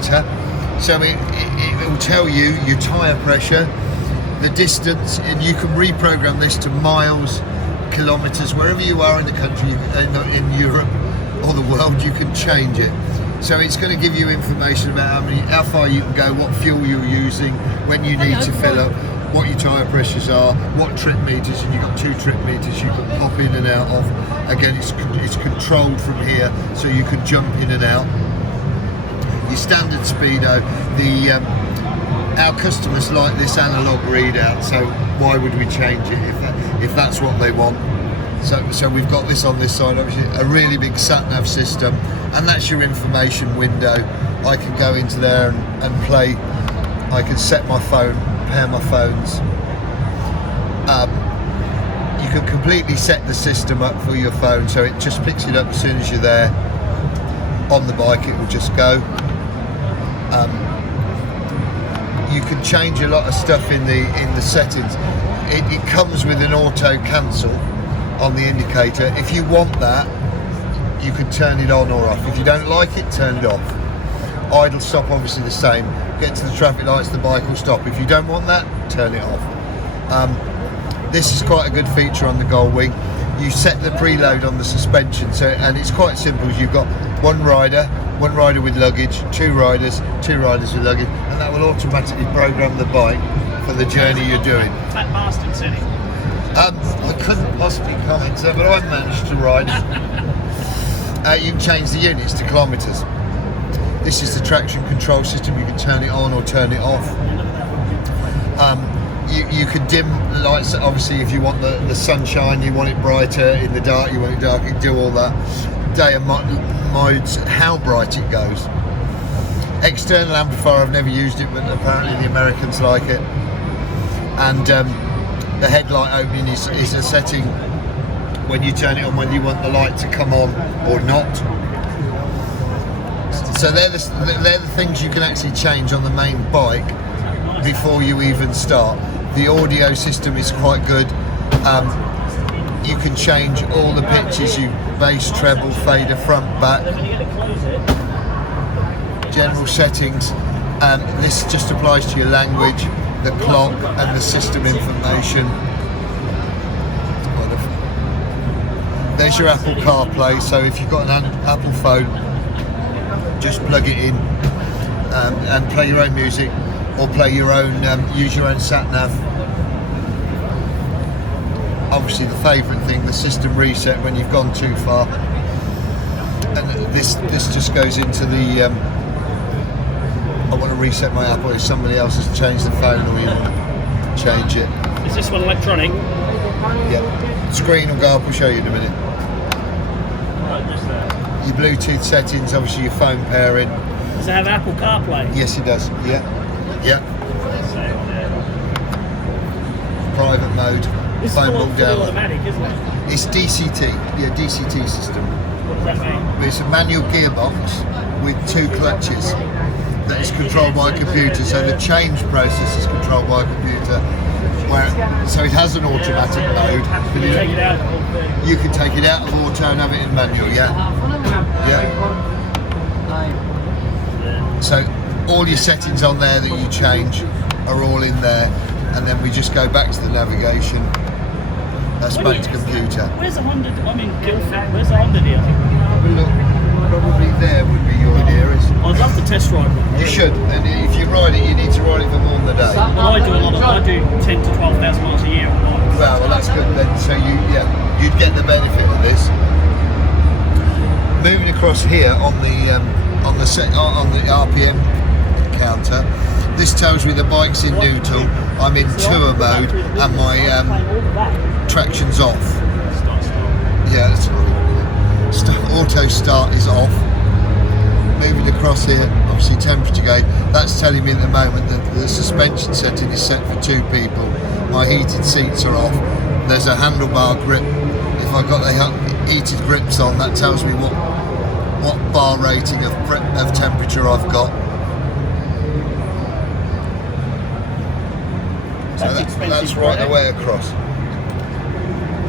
speedometer, so it will tell you your tyre pressure, the distance, and you can reprogram this to miles, kilometres, wherever you are in the country, in Europe or the world, you can change it. So it's going to give you information about how far you can go, what fuel you're using, when you need to fill up, what your tyre pressures are, what trip meters, and you've got 2 trip meters you can pop in and out of. Again, it's controlled from here, so you can jump in and out. Your standard speedo, our customers like this analog readout, so why would we change it if that's what they want? So we've got this on this side, obviously a really big sat-nav system, and that's your information window. I can go into there and play. I can set my phone, pair my phones. You can completely set the system up for your phone, so it just picks it up as soon as you're there. On the bike it will just go. You can change a lot of stuff in the settings. It comes with an auto cancel on the indicator. If you want that, you can turn it on or off. If you don't like it, turn it off. Idle stop, obviously the same. Get to the traffic lights, the bike will stop. If you don't want that, turn it off. This is quite a good feature on the Gold Wing. You set the preload on the suspension, and it's quite simple. You've got one rider with luggage, 2 riders with luggage, and that will automatically program the bike for the journey you're doing. Fat bastard, silly. I couldn't possibly comment, sir, but I've managed to ride it. You can change the units to kilometres. This is the traction control system. You can turn it on or turn it off. You can dim the lights, obviously, if you want the sunshine, you want it brighter. In the dark, you want it dark. You can do all that. Day and modes, how bright it goes. External amplifier, I've never used it, but apparently the Americans like it. And the headlight opening is a setting when you turn it on, whether you want the light to come on or not. So they're the things you can actually change on the main bike before you even start. The audio system is quite good. You can change all the pitches, bass, treble, fader, front, back, general settings. This just applies to your language, the clock and the system information. There's your Apple CarPlay, so if you've got an Apple phone, just plug it in and play your own music, or play your own, use your own sat-nav. Obviously the favourite thing, the system reset when you've gone too far. And this just goes into the, I want to reset my app, or if somebody else has changed the phone, or you want to change it. Is this one electronic? Yeah. Screen will go up, we'll show you in a minute. Your Bluetooth settings, obviously your phone pairing. Does it have Apple CarPlay? Yes, it does. Yeah. Private mode. This phone is fully automatic, isn't it? It's DCT. Yeah, DCT system. What does that mean? It's a manual gearbox with 2 clutches that is controlled by a computer. So the change process is controlled by a computer. So it has an automatic mode. Can you take it out? You can take it out of auto and have it in manual, yeah. So all your settings on there that you change are all in there, and then we just go back to the navigation. That's back to computer. Where's the Honda? I'm in Guildford. Where's the Honda deal? Look, probably there would be your nearest. I'd love to test ride one. You should, and if you ride it, you need to ride it for more than a day. Well, I do 10 to 12,000 miles a year on bikes. Well, that's good then. So you'd get the benefit of this. Moving across here on the RPM counter, this tells me the bike's in neutral. I'm in tour mode, and my traction's off. Yeah, auto start is off. Moving across here, obviously temperature gauge, that's telling me at the moment that the suspension setting is set for 2 people. My heated seats are off. There's a handlebar grip. If I've got the heated grips on, that tells me what bar rating of temperature I've got. So that's right the way across.